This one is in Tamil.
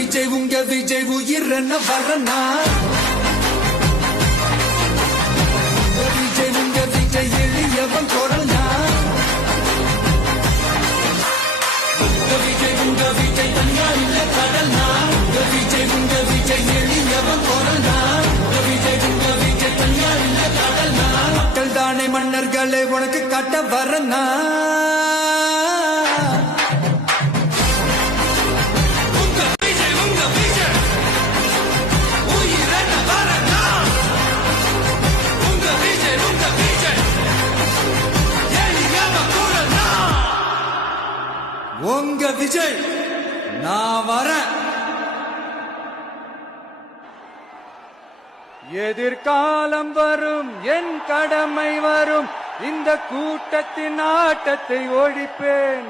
விஜய் உங்க விஜய் உயிரன வரனா விஜய் உங்க விஜய் எளியவன் குரல்னா விஜய் உங்க விஜய் தனியா இல்ல கடல்னா விஜய் உங்க விஜய் எளியவன் குரல்னா விஜய் உங்க விஜய் தனியா இல்ல கடல்னா மக்கள் தானே மன்னர்களே உனக்கு காட்ட வரனா உங்க விஜய் நான் வரேன். எதிர்காலம் வரும் என் கடமை வரும் இந்த கூட்டத்தின் ஆட்டத்தை ஒழிப்பேன்.